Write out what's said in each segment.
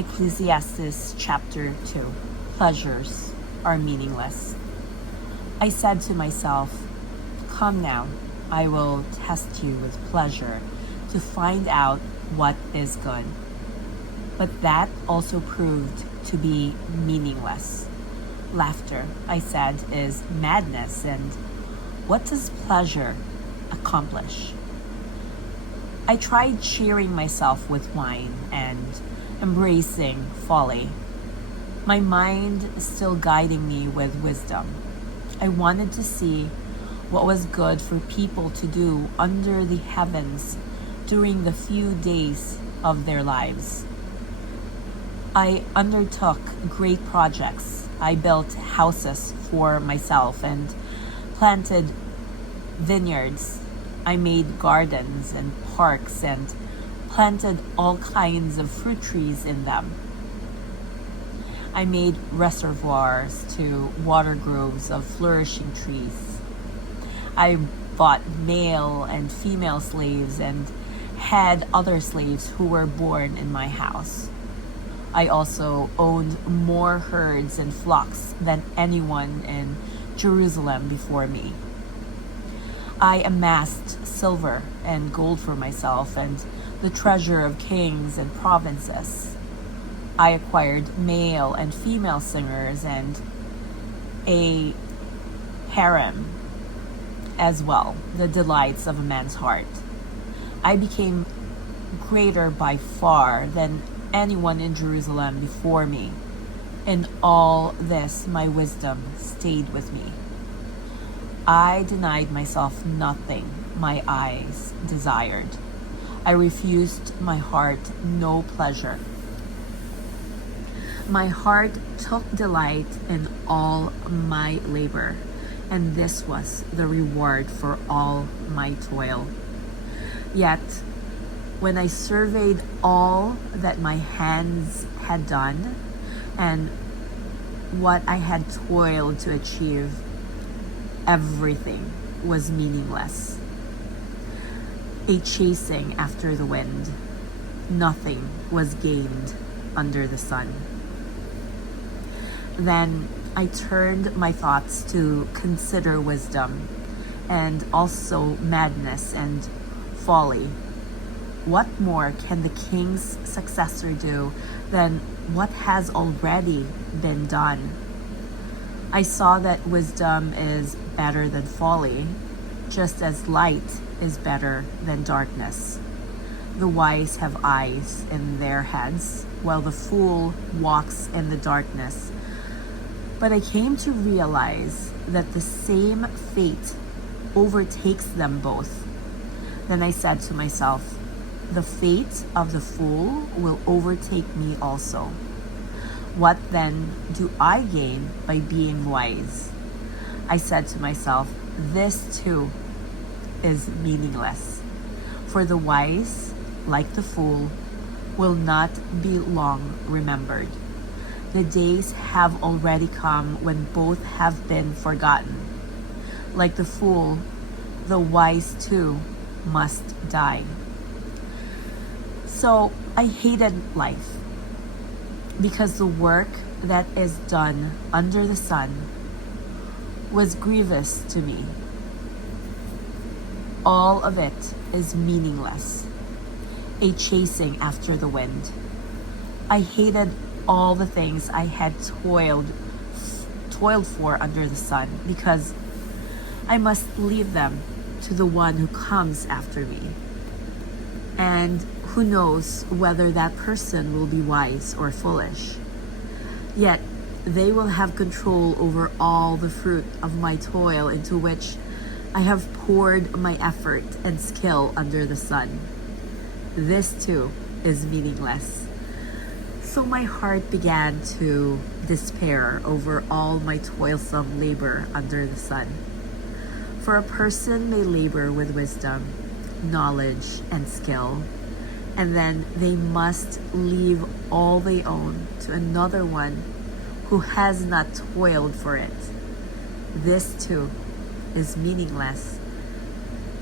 Ecclesiastes chapter 2. Pleasures are meaningless. I said to myself, "Come now, I will test you with pleasure to find out what is good." But that also proved to be meaningless. Laughter, I said, is madness, and what does pleasure accomplish? I tried cheering myself with wine and embracing folly, my mind still guiding me with wisdom. I wanted to see what was good for people to do under the heavens during the few days of their lives. I undertook great projects. I built houses for myself and planted vineyards. I made gardens and parks and planted all kinds of fruit trees in them. I made reservoirs to water groves of flourishing trees. I bought male and female slaves and had other slaves who were born in my house. I also owned more herds and flocks than anyone in Jerusalem before me. I amassed silver and gold for myself and the treasure of kings and provinces. I acquired male and female singers and a harem as well, the delights of a man's heart. I became greater by far than anyone in Jerusalem before me. In all this, my wisdom stayed with me. I denied myself nothing my eyes desired. I refused my heart no pleasure. My heart took delight in all my labor, and this was the reward for all my toil. Yet, when I surveyed all that my hands had done and what I had toiled to achieve, everything was meaningless. A chasing after the wind. Nothing was gained under the sun. Then I turned my thoughts to consider wisdom and also madness and folly. What more can the king's successor do than what has already been done? I saw that wisdom is better than folly, just as light is better than darkness. The wise have eyes in their heads, while the fool walks in the darkness. But I came to realize that the same fate overtakes them both. Then I said to myself, the fate of the fool will overtake me also. What then do I gain by being wise? I said to myself, this too is meaningless. For the wise, like the fool, will not be long remembered. The days have already come when both have been forgotten. Like the fool, the wise too must die. So I hated life because the work that is done under the sun was grievous to me. All of it is meaningless, a chasing after the wind. I hated all the things I had toiled for under the sun because I must leave them to the one who comes after me. And who knows whether that person will be wise or foolish. Yet they will have control over all the fruit of my toil into which I have poured my effort and skill under the sun. This too is meaningless. So my heart began to despair over all my toilsome labor under the sun. For a person may labor with wisdom, knowledge, and skill, and then they must leave all they own to another one who has not toiled for it. This too is meaningless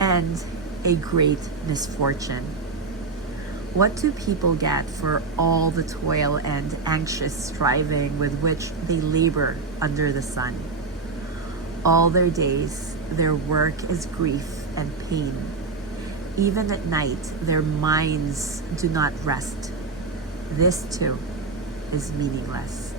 and a great misfortune. What do people get for all the toil and anxious striving with which they labor under the sun? All their days, their work is grief and pain. Even at night, their minds do not rest. This too is meaningless.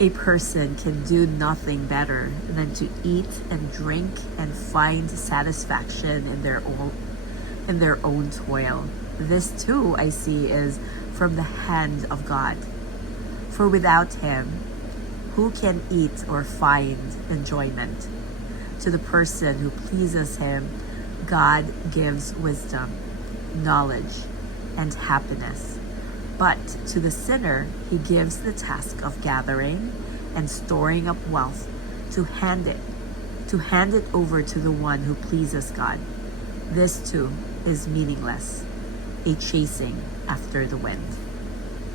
A person can do nothing better than to eat and drink and find satisfaction in their own toil. This too, I see, is from the hand of God. For without him, who can eat or find enjoyment? To the person who pleases him, God gives wisdom, knowledge, and happiness. But to the sinner, he gives the task of gathering and storing up wealth to hand it over to the one who pleases God. This too is meaningless, a chasing after the wind.